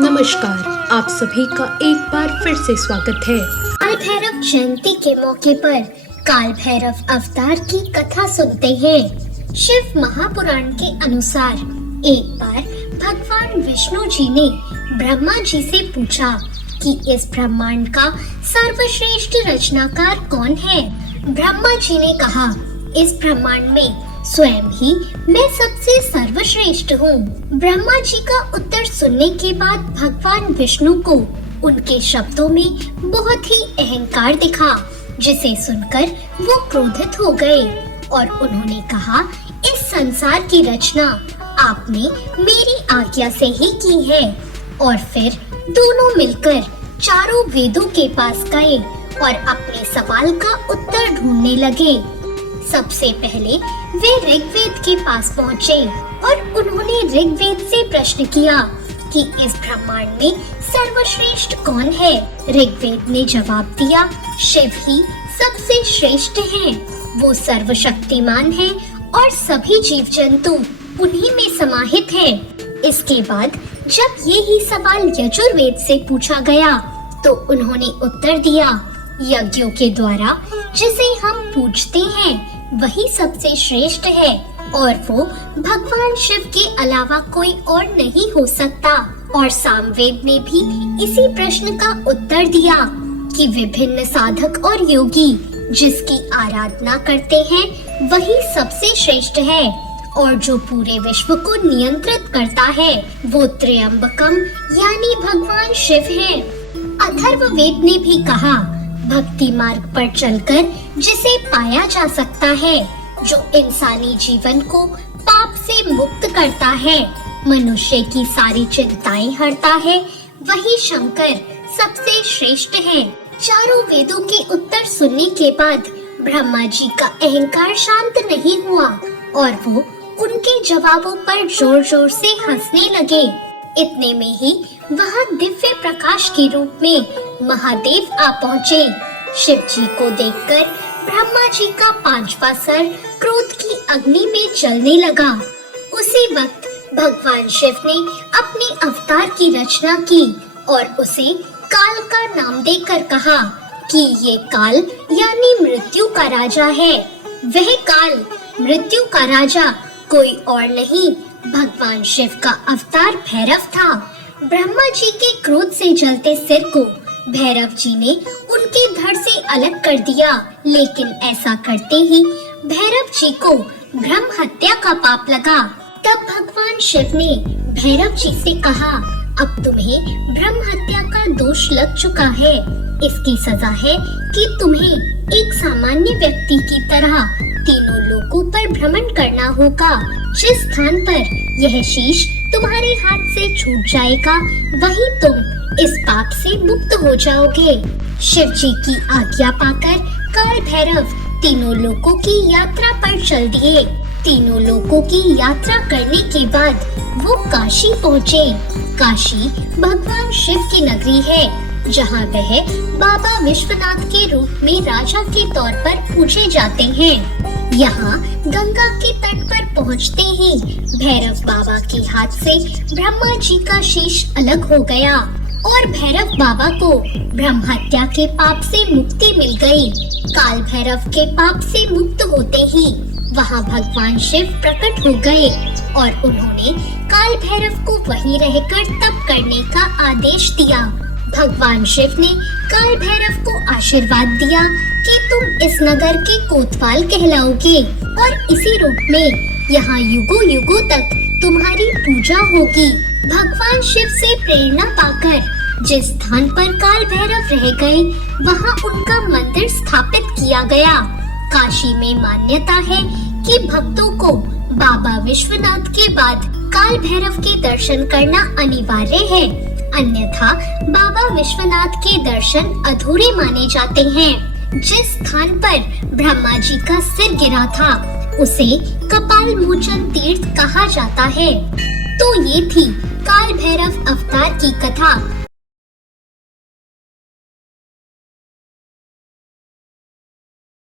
नमस्कार, आप सभी का एक बार फिर से स्वागत है। काल भैरव जयंती के मौके पर काल भैरव अवतार की कथा सुनते हैं। शिव महापुराण के अनुसार एक बार भगवान विष्णु जी ने ब्रह्मा जी से पूछा कि इस ब्रह्मांड का सर्वश्रेष्ठ रचनाकार कौन है। ब्रह्मा जी ने कहा, इस ब्रह्मांड में स्वयं ही मैं सबसे सर्वश्रेष्ठ हूँ। ब्रह्मा जी का उत्तर सुनने के बाद भगवान विष्णु को उनके शब्दों में बहुत ही अहंकार दिखा, जिसे सुनकर वो क्रोधित हो गए और उन्होंने कहा, इस संसार की रचना आपने मेरी आज्ञा से ही की है। और फिर दोनों मिलकर चारों वेदों के पास गए और अपने सवाल का उत्तर ढूंढने लगे। सबसे पहले वे ऋग्वेद के पास पहुँचे और उन्होंने ऋग्वेद से प्रश्न किया कि इस ब्रह्मांड में सर्वश्रेष्ठ कौन है। ऋग्वेद ने जवाब दिया, शिव ही सबसे श्रेष्ठ हैं। वो सर्वशक्तिमान है और सभी जीव जंतु उन्हीं में समाहित हैं। इसके बाद जब ये ही सवाल यजुर्वेद से पूछा गया तो उन्होंने उत्तर दिया, यज्ञों के द्वारा जिसे हम पूजते हैं वही सबसे श्रेष्ठ है और वो भगवान शिव के अलावा कोई और नहीं हो सकता। और सामवेद ने भी इसी प्रश्न का उत्तर दिया कि विभिन्न साधक और योगी जिसकी आराधना करते हैं वही सबसे श्रेष्ठ है और जो पूरे विश्व को नियंत्रित करता है वो त्र्यंबकम यानी भगवान शिव है। अथर्ववेद ने भी कहा, भक्ति मार्ग पर चलकर जिसे पाया जा सकता है, जो इंसानी जीवन को पाप से मुक्त करता है, मनुष्य की सारी चिंताएं हरता है, वही शंकर सबसे श्रेष्ठ है। चारों वेदों के उत्तर सुनने के बाद ब्रह्मा जी का अहंकार शांत नहीं हुआ और वो उनके जवाबों पर जोर जोर से हंसने लगे। इतने में ही वहाँ दिव्य प्रकाश के रूप में महादेव आ पहुँचे। शिव जी को देखकर ब्रह्मा जी का पांचवा सर क्रोध की अग्नि में जलने लगा। उसी वक्त भगवान शिव ने अपने अवतार की रचना की और उसे काल का नाम देकर कहा कि ये काल यानी मृत्यु का राजा है। वह काल मृत्यु का राजा कोई और नहीं, भगवान शिव का अवतार भैरव था। ब्रह्मा जी के क्रोध से जलते सिर को भैरव जी ने उनके धड़ से अलग कर दिया, लेकिन ऐसा करते ही भैरव जी को ब्रह्म हत्या का पाप लगा। तब भगवान शिव ने भैरव जी से कहा, अब तुम्हें ब्रह्म हत्या का दोष लग चुका है। इसकी सजा है कि तुम्हें एक सामान्य व्यक्ति की तरह तीनों लोकों पर भ्रमण करना होगा। जिस स्थान पर यह शीश तुम्हारे हाथ से छूट जाएगा वहीं तुम इस पाप से मुक्त हो जाओगे। शिव जी की आज्ञा पाकर काल भैरव तीनों लोकों की यात्रा पर चल दिए। तीनों लोकों की यात्रा करने के बाद वो काशी पहुँचे। काशी भगवान शिव की नगरी है, जहाँ वह बाबा विश्वनाथ के रूप में राजा के तौर पर पूजे जाते हैं। यहाँ गंगा के तट पर पहुँचते ही भैरव बाबा के हाथ से ब्रह्मा जी का शीश अलग हो गया और भैरव बाबा को ब्रह्म हत्या के पाप से मुक्ति मिल गई। काल भैरव के पाप से मुक्त होते ही वहाँ भगवान शिव प्रकट हो गए और उन्होंने काल भैरव को वहीं रहकर तप करने का आदेश दिया। भगवान शिव ने काल भैरव को आशीर्वाद दिया कि तुम इस नगर के कोतवाल कहलाओगे और इसी रूप में यहाँ युगों युगों तक तुम्हारी पूजा होगी। भगवान शिव से प्रेरणा पाकर जिस स्थान पर काल भैरव रह गए वहाँ उनका मंदिर स्थापित किया गया। काशी में मान्यता है कि भक्तों को बाबा विश्वनाथ के बाद काल भैरव के दर्शन करना अनिवार्य है, अन्यथा बाबा विश्वनाथ के दर्शन अधूरे माने जाते हैं। जिस स्थान पर ब्रह्मा जी का सिर गिरा था उसे कपाल मोचन तीर्थ कहा जाता है। तो ये थी काल भैरव अवतार की कथा।